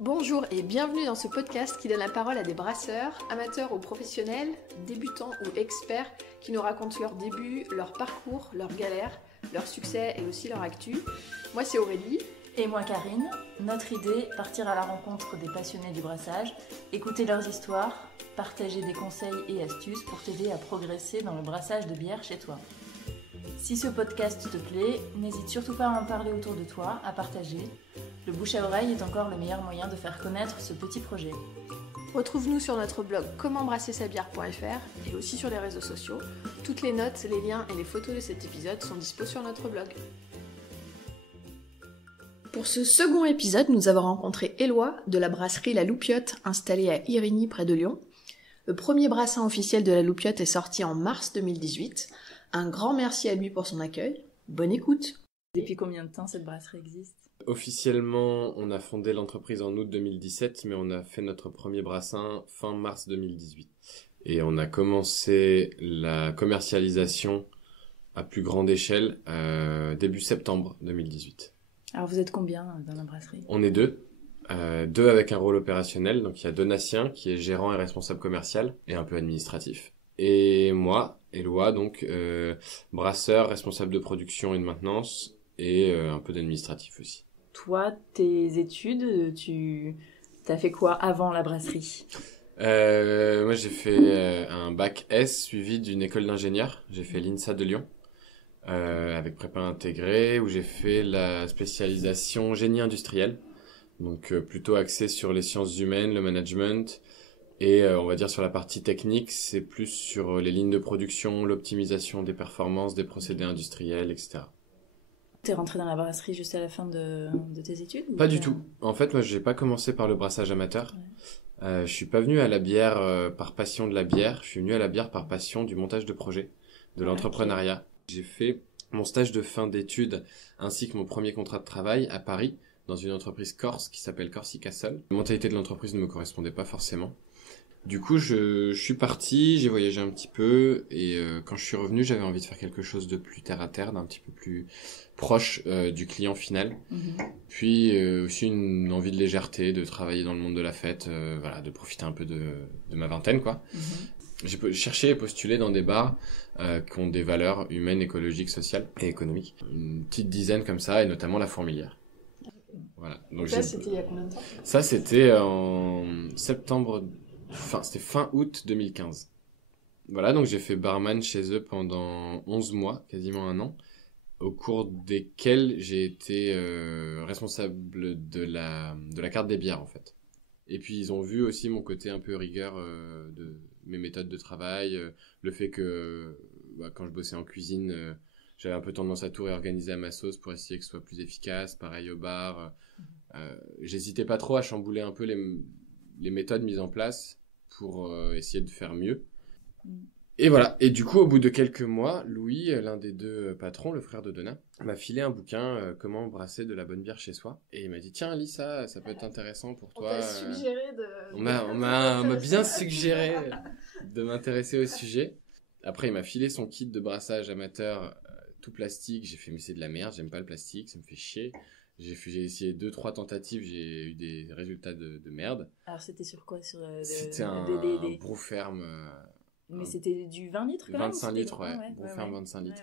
Bonjour et bienvenue dans ce podcast qui donne la parole à des brasseurs, amateurs ou professionnels, débutants ou experts qui nous racontent leurs débuts, leur parcours, leurs galères, leurs succès et aussi leur actu. Moi c'est Aurélie. Et moi Karine. Notre idée, partir à la rencontre des passionnés du brassage, écouter leurs histoires, partager des conseils et astuces pour t'aider à progresser dans le brassage de bière chez toi. Si ce podcast te plaît, n'hésite surtout pas à en parler autour de toi, à partager. Le bouche à oreille est encore le meilleur moyen de faire connaître ce petit projet. Retrouve-nous sur notre blog commentbrassersabière.fr et aussi sur les réseaux sociaux. Toutes les notes, les liens et les photos de cet épisode sont dispo sur notre blog. Pour ce second épisode, nous avons rencontré Éloi de la brasserie La Loupiote installée à Irigny près de Lyon. Le premier brassin officiel de La Loupiote est sorti en mars 2018. Un grand merci à lui pour son accueil. Bonne écoute. Depuis combien de temps cette brasserie existe ? Officiellement, on a fondé l'entreprise en août 2017, mais on a fait notre premier brassin fin mars 2018. Et on a commencé la commercialisation à plus grande échelle début septembre 2018. Alors vous êtes combien dans la brasserie ? On est deux. Deux avec un rôle opérationnel. Donc il y a Donatien qui est gérant et responsable commercial et un peu administratif. Et moi, Éloi, donc brasseur, responsable de production et de maintenance et un peu d'administratif aussi. Toi, tes études, tu as fait quoi avant la brasserie ? Moi j'ai fait un bac S suivi d'une école d'ingénieur. J'ai fait l'INSA de Lyon avec prépa intégrée où j'ai fait la spécialisation génie industriel. Donc plutôt axé sur les sciences humaines, le management et on va dire sur la partie technique, c'est plus sur les lignes de production, l'optimisation des performances, des procédés industriels, etc. T'es rentré dans la brasserie juste à la fin de tes études ? Pas du tout. En fait, moi, j'ai pas commencé par le brassage amateur. Ouais. Je suis pas venu à la bière par passion de la bière. Je suis venu à la bière par passion du montage de projet, de l'entrepreneuriat. Okay. J'ai fait mon stage de fin d'études ainsi que mon premier contrat de travail à Paris dans une entreprise corse qui s'appelle Corsica Sol. La mentalité de l'entreprise ne me correspondait pas forcément. Du coup, je suis parti, j'ai voyagé un petit peu et quand je suis revenu, j'avais envie de faire quelque chose de plus terre à terre, d'un petit peu plus proche du client final. Puis aussi une envie de légèreté, de travailler dans le monde de la fête, voilà, de profiter un peu de ma vingtaine, quoi. J'ai cherché et postulé dans des bars qui ont des valeurs humaines, écologiques, sociales et économiques. Une petite dizaine comme ça, et notamment la Fourmilière. Voilà. Donc ça, c'était il y a combien de temps ? Ça, c'était en c'était fin août 2015. Voilà, donc j'ai fait barman chez eux pendant 11 mois, quasiment un an, au cours desquels j'ai été responsable de la carte des bières, en fait. Et puis, ils ont vu aussi mon côté un peu rigueur de mes méthodes de travail, le fait que quand je bossais en cuisine, j'avais un peu tendance à tout réorganiser à ma sauce pour essayer que ce soit plus efficace, pareil au bar. J'hésitais pas trop à chambouler un peu les méthodes mises en place pour essayer de faire mieux. Et voilà. Et du coup, au bout de quelques mois, Louis, l'un des deux patrons, le frère de Donat, m'a filé un bouquin Comment brasser de la bonne bière chez soi. Et il m'a dit tiens, lis ça peut être intéressant pour toi. On t'a suggéré On m'a bien suggéré de m'intéresser au sujet. Après, il m'a filé son kit de brassage amateur tout plastique. J'ai fait mais c'est de la merde, j'aime pas le plastique, ça me fait chier. J'ai essayé 2-3 tentatives, j'ai eu des résultats de merde. Alors c'était sur quoi ? C'était un Brewferm. Mais c'était du 20 litres quand 25 même, litres, ouais. Brewferm 25 litres.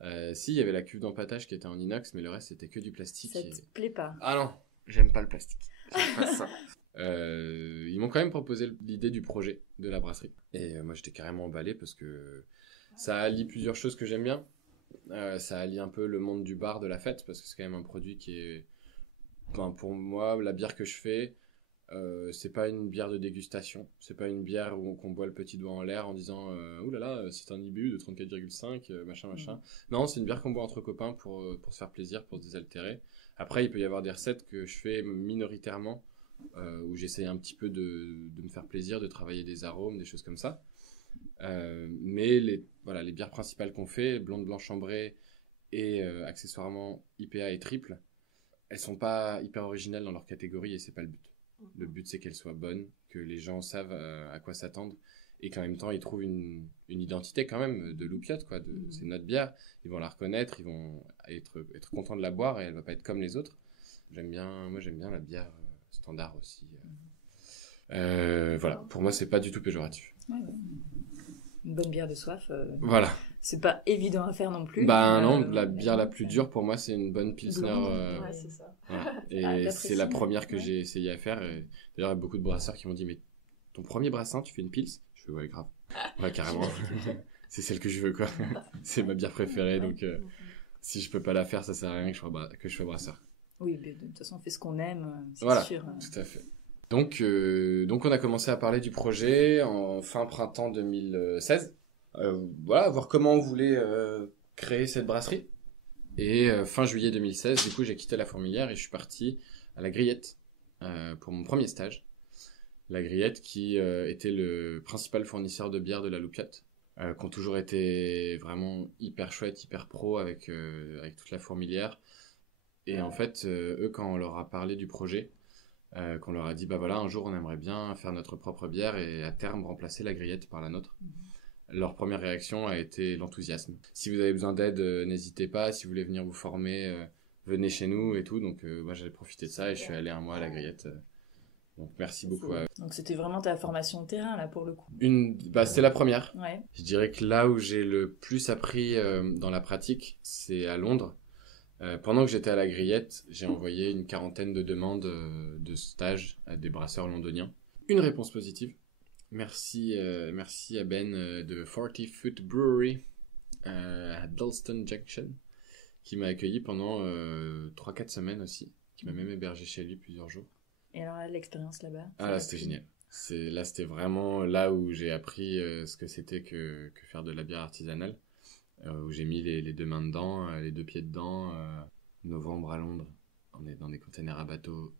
Ouais. Si, il y avait la cuve d'empattage qui était en inox, mais le reste c'était que du plastique. Ça te plaît pas ? Ah non, j'aime pas le plastique. J'aime pas ça. Ils m'ont quand même proposé l'idée du projet de la brasserie. Et moi j'étais carrément emballé parce que ça allie plusieurs choses que j'aime bien. Ça allie un peu le monde du bar, de la fête, parce que c'est quand même un produit qui est... Enfin, pour moi, la bière que je fais, c'est pas une bière de dégustation. C'est pas une bière où qu'on boit le petit doigt en l'air en disant « Ouh là là, c'est un IBU de 34,5, machin. » Non, c'est une bière qu'on boit entre copains pour se faire plaisir, pour se désaltérer. Après, il peut y avoir des recettes que je fais minoritairement, où j'essaye un petit peu de me faire plaisir, de travailler des arômes, des choses comme ça. Mais les bières principales qu'on fait, blonde, blanche, ambrée et accessoirement IPA et triple, elles sont pas hyper originales dans leur catégorie et c'est pas le but. Le but c'est qu'elles soient bonnes, que les gens savent à quoi s'attendre et qu'en même temps ils trouvent une identité quand même de Loupiote, quoi. C'est notre bière, ils vont la reconnaître, ils vont être contents de la boire et elle va pas être comme les autres. Moi j'aime bien la bière standard aussi. Voilà, pour moi, c'est pas du tout péjoratif. Ouais. Une bonne bière de soif, Voilà. c'est pas évident à faire non plus. Bah non, la bière la plus dure pour moi, c'est une bonne pilsner. Ouais, c'est ça. Voilà. Et Ah, c'est la l'apprécie, première que ouais. j'ai essayé à faire. Et d'ailleurs, il y a beaucoup de brasseurs qui m'ont dit, mais ton premier brassin, tu fais une pils? Je fais, ouais, grave. Ouais, carrément. C'est celle que je veux, quoi. C'est ma bière préférée, donc si je peux pas la faire, ça sert à rien que je sois brasseur. Oui, mais de toute façon, on fait ce qu'on aime, c'est Voilà, sûr. tout à fait. Donc on a commencé à parler du projet en fin printemps 2016. Voilà, voir comment on voulait créer cette brasserie. Et fin juillet 2016, du coup, j'ai quitté la Fourmilière et je suis parti à la Grillette pour mon premier stage. La Grillette qui était le principal fournisseur de bière de la Loupiote, qui ont toujours été vraiment hyper chouette, hyper pro avec toute la Fourmilière. Et en fait, eux, quand on leur a parlé du projet, qu'on leur a dit, bah voilà, un jour on aimerait bien faire notre propre bière et à terme remplacer la Grillette par la nôtre. Leur première réaction a été l'enthousiasme. Si vous avez besoin d'aide, n'hésitez pas. Si vous voulez venir vous former, venez chez nous et tout. Donc moi j'ai profité de ça et je suis allé un mois à la Grillette. Donc merci beaucoup. Donc c'était vraiment ta formation de terrain là pour le coup. C'était la première. Ouais. Je dirais que là où j'ai le plus appris dans la pratique, c'est à Londres. Pendant que j'étais à la Grillette, j'ai envoyé une 40aine de demandes de stage à des brasseurs londoniens. Une réponse positive. Merci à Ben de 40 Foot Brewery à Dalston Junction qui m'a accueilli pendant 3-4 semaines aussi, qui m'a même hébergé chez lui plusieurs jours. Et alors l'expérience là-bas? Ah là c'était génial. C'était vraiment là où j'ai appris ce que c'était que faire de la bière artisanale. Où j'ai mis les deux mains dedans, les deux pieds dedans. Novembre à Londres, on est dans des containers à bateau.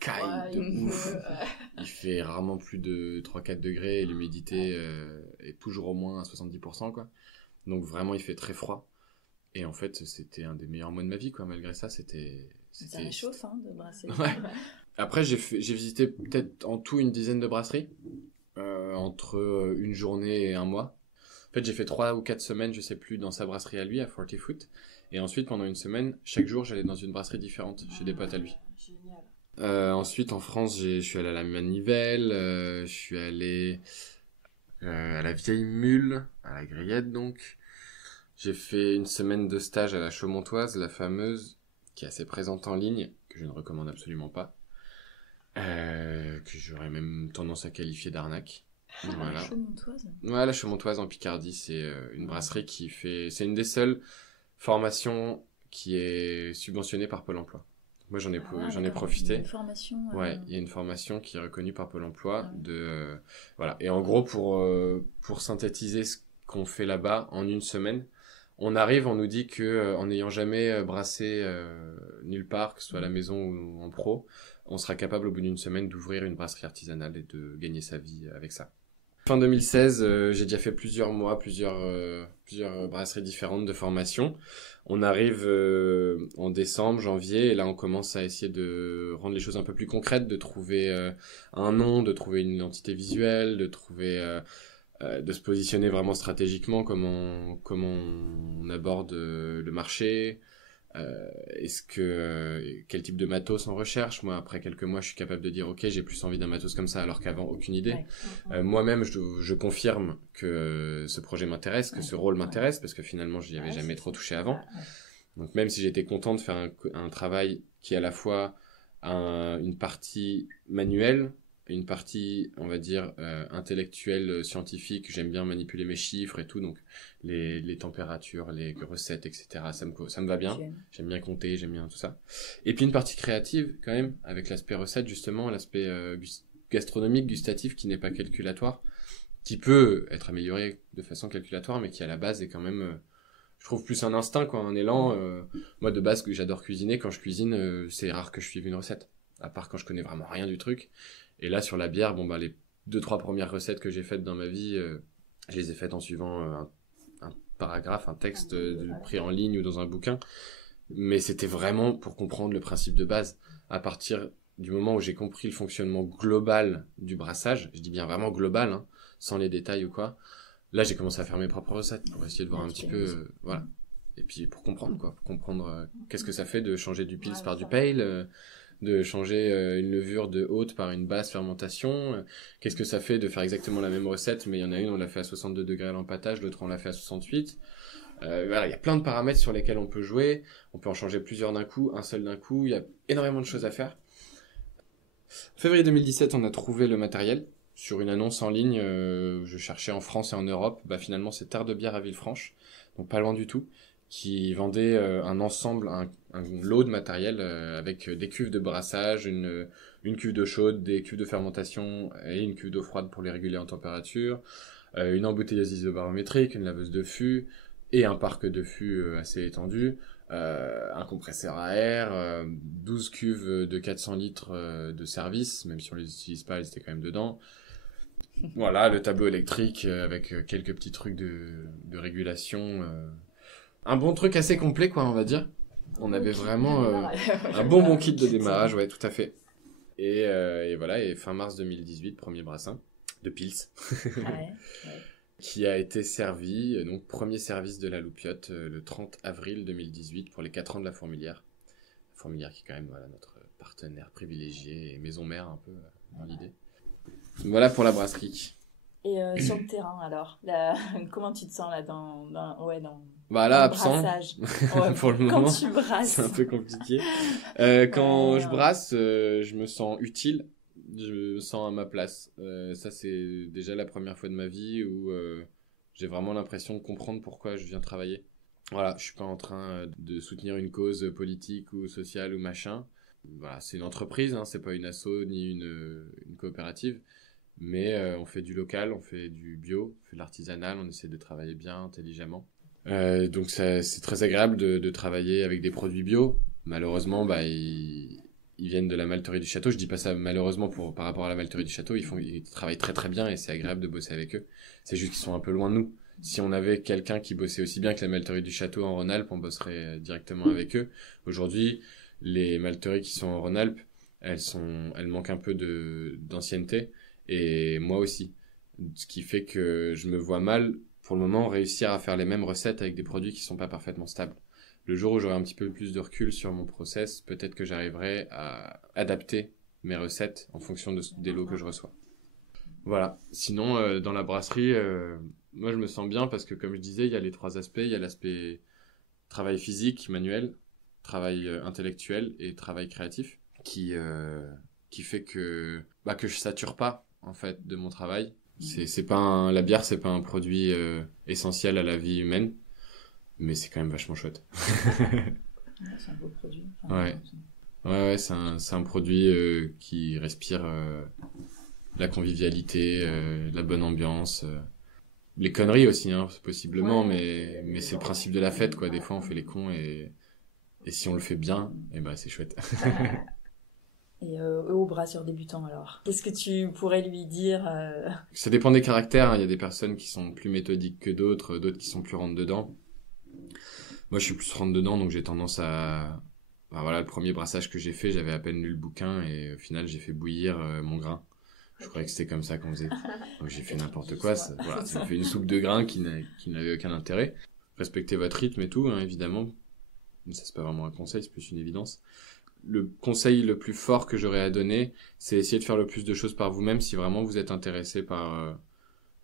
Caille de ouf. Il fait rarement plus de 3-4 degrés et l'humidité est toujours au moins à 70%, quoi. Donc vraiment, il fait très froid. Et en fait, c'était un des meilleurs mois de ma vie, quoi. Malgré ça, c'était... Ça réchauffe, hein, de brasser. Ouais. Après, j'ai visité peut-être en tout une dizaine de brasseries, entre une journée et un mois. En fait, j'ai fait 3 ou 4 semaines, je sais plus, dans sa brasserie à lui, à 40 Foot. Et ensuite, pendant une semaine, chaque jour, j'allais dans une brasserie différente, chez des potes à lui. Génial. Ensuite, en France, je suis allé à la Manivelle, je suis allé à la Vieille Mule, à la Grillette donc. J'ai fait une semaine de stage à la Chaumontoise, la fameuse, qui est assez présente en ligne, que je ne recommande absolument pas, que j'aurais même tendance à qualifier d'arnaque. Voilà. La Chaumontoise. Ouais, la Chaumontoise en Picardie, c'est une brasserie qui fait... C'est une des seules formations qui est subventionnée par Pôle emploi. Moi, j'en ai profité. Il y a une formation. Ouais, il y a une formation qui est reconnue par Pôle emploi. Voilà. Et en gros, pour synthétiser ce qu'on fait là-bas en une semaine, on arrive, on nous dit que en n'ayant jamais brassé nulle part, que ce soit à la maison ou en pro, on sera capable au bout d'une semaine d'ouvrir une brasserie artisanale et de gagner sa vie avec ça. Fin 2016, j'ai déjà fait plusieurs mois, plusieurs brasseries différentes de formation. On arrive en décembre, janvier, et là on commence à essayer de rendre les choses un peu plus concrètes, de trouver un nom, de trouver une identité visuelle, de trouver, de se positionner vraiment stratégiquement, comment on aborde le marché. Quel type de matos on recherche? Moi, après quelques mois, je suis capable de dire, ok, j'ai plus envie d'un matos comme ça, alors qu'avant, aucune idée. Ouais. Moi-même, je confirme que ce projet m'intéresse, que ce rôle m'intéresse, parce que finalement, je n'y avais jamais trop touché avant. Donc, même si j'étais content de faire un travail qui est à la fois une partie manuelle, une partie, on va dire, intellectuelle, scientifique, j'aime bien manipuler mes chiffres et tout, donc les températures, les recettes, etc., ça me va bien. J'aime bien compter, j'aime bien tout ça. Et puis une partie créative, quand même, avec l'aspect recette, justement, l'aspect gastronomique, gustatif, qui n'est pas calculatoire, qui peut être amélioré de façon calculatoire, mais qui, à la base, est quand même... je trouve plus un instinct, quoi, un élan. Moi, de base, que j'adore cuisiner, quand je cuisine, c'est rare que je suive une recette, à part quand je connais vraiment rien du truc. Et là, sur la bière, les 2-3 premières recettes que j'ai faites dans ma vie, je les ai faites en suivant un paragraphe, un texte pris en ligne ou dans un bouquin. Mais c'était vraiment pour comprendre le principe de base. À partir du moment où j'ai compris le fonctionnement global du brassage, je dis bien vraiment global, hein, sans les détails ou quoi, là, j'ai commencé à faire mes propres recettes pour essayer de voir un petit peu... voilà. Et puis pour comprendre, quoi. Pour comprendre qu'est-ce que ça fait de changer du pils par du pale, de changer une levure de haute par une basse fermentation. Qu'est-ce que ça fait de faire exactement la même recette, mais il y en a une, on l'a fait à 62 degrés à l'empâtage, l'autre, on l'a fait à 68. Voilà, il y a plein de paramètres sur lesquels on peut jouer. On peut en changer plusieurs d'un coup, un seul d'un coup. Il y a énormément de choses à faire. Février 2017, on a trouvé le matériel. Sur une annonce en ligne, je cherchais en France et en Europe. Bah, finalement, c'est Terre de Bière à Villefranche, donc pas loin du tout, qui vendait un ensemble, un lot de matériel avec des cuves de brassage, une cuve d'eau chaude, des cuves de fermentation et une cuve d'eau froide pour les réguler en température, une embouteilleuse isobarométrique, une laveuse de fût et un parc de fût assez étendu, un compresseur à air, 12 cuves de 400 litres de service, même si on les utilise pas, elles étaient quand même dedans. Voilà, le tableau électrique avec quelques petits trucs de régulation. Un bon truc assez complet, quoi, on va dire. On avait vraiment un bon kit de démarrage, ouais, tout à fait. Et voilà, et fin mars 2018, premier brassin de Pils. Ouais. Qui a été servi, donc premier service de la Loupiote, le 30 avril 2018 pour les 4 ans de la Fourmilière. La Fourmilière qui est quand même voilà, notre partenaire privilégié et maison mère un peu dans l'idée. Voilà pour la brasserie. Et sur le terrain, alors, comment tu te sens là dans Bah dans là, le absent. brassage Ouais, Pour le quand moment, tu brasses. c'est un peu compliqué. Quand je brasse, je me sens utile. Je me sens à ma place. Ça, c'est déjà la première fois de ma vie où j'ai vraiment l'impression de comprendre pourquoi je viens travailler. Voilà, je suis pas en train de soutenir une cause politique ou sociale ou machin. Voilà, c'est une entreprise, hein, c'est pas une asso ni une coopérative. Mais on fait du local, on fait du bio, on fait de l'artisanal, on essaie de travailler bien, intelligemment. Donc c'est très agréable de travailler avec des produits bio. Malheureusement, bah, ils viennent de la malterie du château. Je dis pas ça malheureusement par rapport à la malterie du château. Ils travaillent très très bien et c'est agréable de bosser avec eux. C'est juste qu'ils sont un peu loin de nous. Si on avait quelqu'un qui bossait aussi bien que la malterie du château en Rhône-Alpes, on bosserait directement avec eux. Aujourd'hui, les malteries qui sont en Rhône-Alpes, elles manquent un peu d'ancienneté. Et moi aussi. Ce qui fait que je me vois mal, pour le moment, réussir à faire les mêmes recettes avec des produits qui sont pas parfaitement stables. Le jour où j'aurai un petit peu plus de recul sur mon process, peut-être que j'arriverai à adapter mes recettes en fonction des lots que je reçois. Voilà. Sinon, dans la brasserie, moi je me sens bien parce que comme je disais, il y a les 3 aspects. Il y a l'aspect travail physique, manuel, travail intellectuel et travail créatif qui fait que je sature pas en fait de mon travail. C'est pas la bière, c'est pas un produit essentiel à la vie humaine, mais c'est quand même vachement chouette. C'est un beau produit. Ouais, c'est un produit qui respire la convivialité, la bonne ambiance, les conneries aussi, hein, possiblement, mais c'est le principe de la fête, quoi. Des fois, on fait les cons et si on le fait bien, et ben c'est chouette. Et au brasseur débutant alors, qu'est-ce que tu pourrais lui dire Ça dépend des caractères, hein. Il y a des personnes qui sont plus méthodiques que d'autres qui sont plus rentre-dedans. Moi, je suis plus rentre-dedans, donc j'ai tendance à... voilà, le premier brassage que j'ai fait, j'avais à peine lu le bouquin et au final, j'ai fait bouillir mon grain. Je croyais que c'était comme ça qu'on faisait. Donc j'ai fait n'importe quoi. Ça me fait une soupe de grains qui n'avait aucun intérêt. Respectez votre rythme et tout, hein, évidemment. Mais ça, c'est pas vraiment un conseil, c'est plus une évidence. Le conseil le plus fort que j'aurais à donner, c'est essayer de faire le plus de choses par vous-même si vraiment vous êtes intéressé par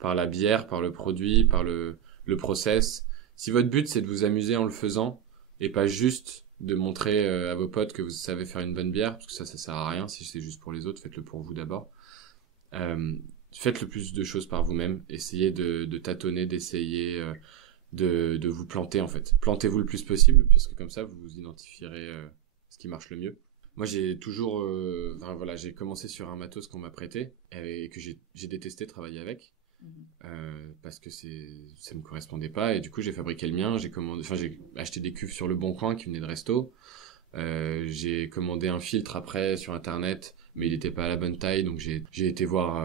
la bière, par le produit, par le process. Si votre but c'est de vous amuser en le faisant et pas juste de montrer à vos potes que vous savez faire une bonne bière, parce que ça sert à rien. Si c'est juste pour les autres, faites-le pour vous d'abord. Faites le plus de choses par vous-même. Essayez de tâtonner, d'essayer de vous planter en fait. Plantez-vous le plus possible parce que comme ça vous identifierez ce qui marche le mieux. Moi j'ai toujours j'ai commencé sur un matos qu'on m'a prêté et que j'ai détesté travailler avec parce que ça me correspondait pas et du coup j'ai fabriqué le mien. J'ai acheté des cuves sur le Bon Coin qui venaient de resto. J'ai commandé un filtre après sur internet mais il était pas à la bonne taille donc j'ai été voir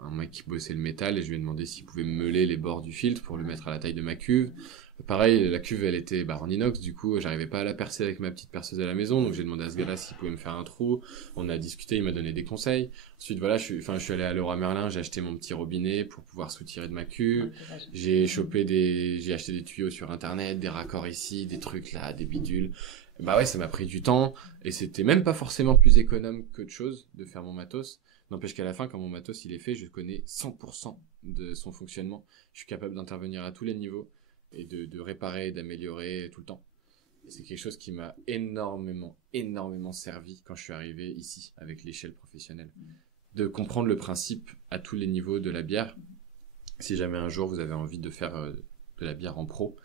un mec qui bossait le métal et je lui ai demandé s'il pouvait me meuler les bords du filtre pour le mettre à la taille de ma cuve. Pareil, la cuve, elle était en inox, du coup, j'arrivais pas à la percer avec ma petite perceuse à la maison, donc j'ai demandé à ce gars-là s'il pouvait me faire un trou. On a discuté, il m'a donné des conseils. Ensuite, voilà, je suis allé à Leroy Merlin, j'ai acheté mon petit robinet pour pouvoir soutirer de ma cuve. J'ai acheté des tuyaux sur internet, des raccords ici, des trucs là, des bidules. Bah ouais, ça m'a pris du temps, et c'était même pas forcément plus économe qu'autre chose de faire mon matos. N'empêche qu'à la fin, quand mon matos il est fait, je connais 100% de son fonctionnement. Je suis capable d'intervenir à tous les niveaux et de réparer, d'améliorer tout le temps. Et c'est quelque chose qui m'a énormément servi quand je suis arrivé ici, avec l'échelle professionnelle. De comprendre le principe à tous les niveaux de la bière. Si jamais un jour vous avez envie de faire de la bière en pro,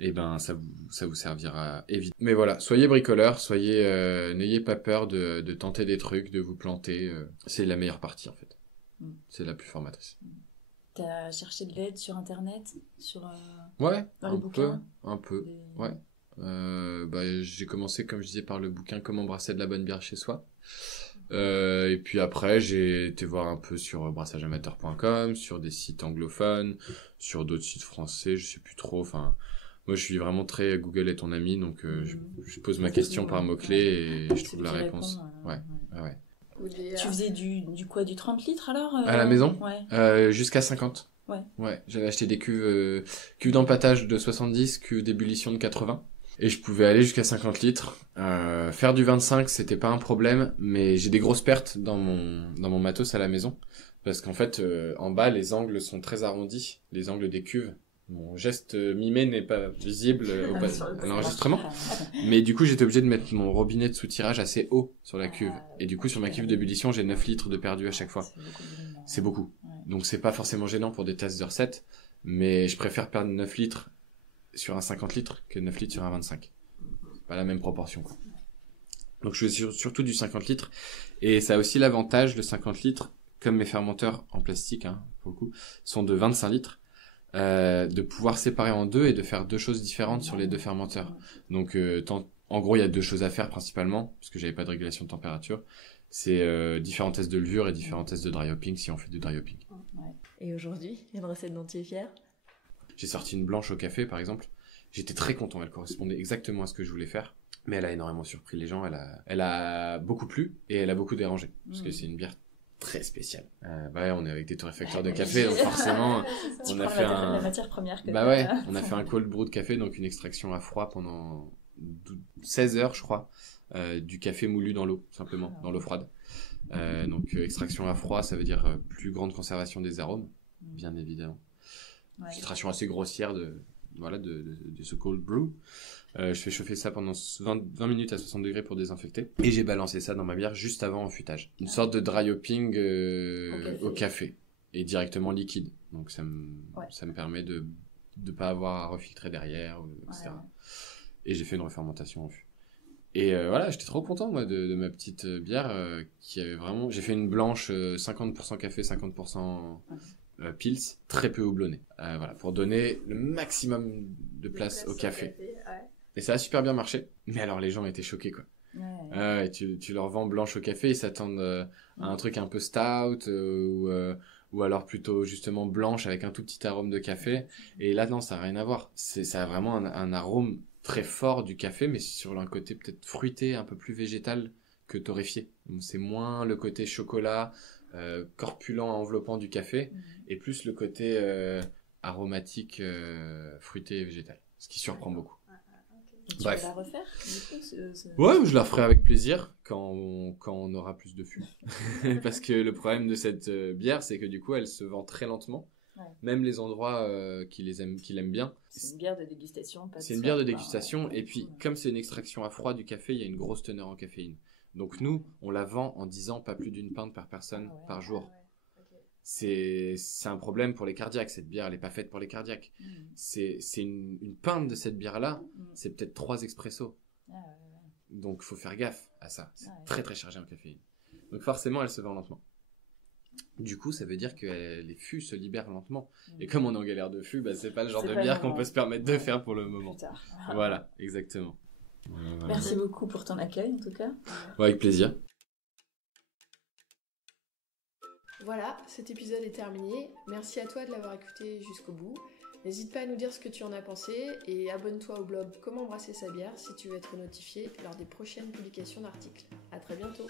et ben ça vous servira évidemment. Mais voilà, soyez bricoleurs, n'ayez pas peur de tenter des trucs, de vous planter. C'est la meilleure partie en fait. C'est la plus formatrice. T'as cherché de l'aide sur internet, Ouais, dans les bouquins, un peu, ouais. J'ai commencé, comme je disais, par le bouquin Comment brasser de la bonne bière chez soi. Et puis après, j'ai été voir un peu sur brassageamateur.com, sur des sites anglophones, sur d'autres sites français, je sais plus trop. Enfin, moi, je suis vraiment très Google est ton ami, donc je pose ma question par mot-clé et je trouve la réponse. Ouais. Tu faisais du 30 litres alors à la maison? Ouais. Jusqu'à 50. Ouais. J'avais acheté des cuves d'empâtage de 70, cuves d'ébullition de 80. Et je pouvais aller jusqu'à 50 litres. Faire du 25, c'était pas un problème, mais j'ai des grosses pertes dans mon matos à la maison. Parce qu'en fait, en bas, les angles sont très arrondis, les angles des cuves. Mon geste mimé n'est pas visible à l'enregistrement. Mais du coup, j'étais obligé de mettre mon robinet de soutirage assez haut sur la cuve. Et du coup, sur ma cuve d'ébullition, j'ai 9 litres de perdu à chaque fois. C'est beaucoup. Donc, c'est pas forcément gênant pour des tests de recettes. Mais je préfère perdre 9 litres sur un 50 litres que 9 litres sur un 25. C'est pas la même proportion, quoi. Donc, je fais surtout du 50 litres. Et ça a aussi l'avantage, le 50 litres, comme mes fermenteurs en plastique, pour le coup, sont de 25 litres. De pouvoir séparer en deux et de faire deux choses différentes sur les deux fermenteurs. Donc, en gros, il y a deux choses à faire principalement, parce que j'avais pas de régulation de température. C'est différents tests de levure et différents tests de dry hopping si on fait du dry hopping. Ouais. Et aujourd'hui, il y a une recette dont tu es fier? J'ai sorti une blanche au café, par exemple. J'étais très content, elle correspondait exactement à ce que je voulais faire. Mais elle a énormément surpris les gens, elle a beaucoup plu et elle a beaucoup dérangé. Parce que c'est une bière très spécial. On est avec des torréfacteurs de café, donc forcément, on a fait la matière première que on a fait un cold brew de café, donc une extraction à froid pendant 16 heures, je crois, du café moulu dans l'eau, simplement, dans l'eau froide. Donc extraction à froid, ça veut dire plus grande conservation des arômes, bien évidemment. Filtration assez grossière de ce cold brew. Je fais chauffer ça pendant 20 minutes à 60 degrés pour désinfecter. Et j'ai balancé ça dans ma bière juste avant enfutage. Une sorte de dry hopping au café. Et directement liquide. Donc ça me permet de pas avoir à refiltrer derrière, etc. Et j'ai fait une refermentation en fût. Et j'étais trop content moi de ma petite bière qui avait vraiment... J'ai fait une blanche 50% café, 50% pils, très peu houblonnée. Pour donner le maximum de place au café. Et ça a super bien marché. Mais alors les gens étaient choqués quoi. Et tu leur vends blanche au café, ils s'attendent à un truc un peu stout ou alors plutôt justement blanche avec un tout petit arôme de café. Et là non, ça n'a rien à voir. Ça a vraiment un arôme très fort du café, mais sur un côté peut-être fruité, un peu plus végétal que torréfié. Donc, c'est moins le côté chocolat, corpulent, enveloppant du café, et plus le côté aromatique, fruité et végétal. Ce qui surprend beaucoup. Tu vas la refaire Ouais, je la referai avec plaisir quand on aura plus de fûts. Parce que le problème de cette bière, c'est que du coup, elle se vend très lentement. Même les endroits qui l'aiment bien. C'est une bière de dégustation. C'est une bière de dégustation. Et puis, comme c'est une extraction à froid du café, il y a une grosse teneur en caféine. Donc nous, on la vend en disant pas plus d'une pinte par personne par jour. C'est un problème pour les cardiaques. Cette bière, elle n'est pas faite pour les cardiaques. C'est une pinte de cette bière-là, c'est peut-être 3 expressos. Donc, il faut faire gaffe à ça. C'est très, très chargé en caféine. Donc, forcément, elle se vend lentement. Du coup, ça veut dire que les fûts se libèrent lentement. Et comme on est en galère de fûts, c'est pas le genre de bière qu'on peut se permettre de faire pour le moment. Voilà, exactement. Voilà. Merci beaucoup pour ton accueil, en tout cas. Avec plaisir. Voilà, cet épisode est terminé. Merci à toi de l'avoir écouté jusqu'au bout. N'hésite pas à nous dire ce que tu en as pensé et abonne-toi au blog Comment brasser sa bière si tu veux être notifié lors des prochaines publications d'articles. À très bientôt.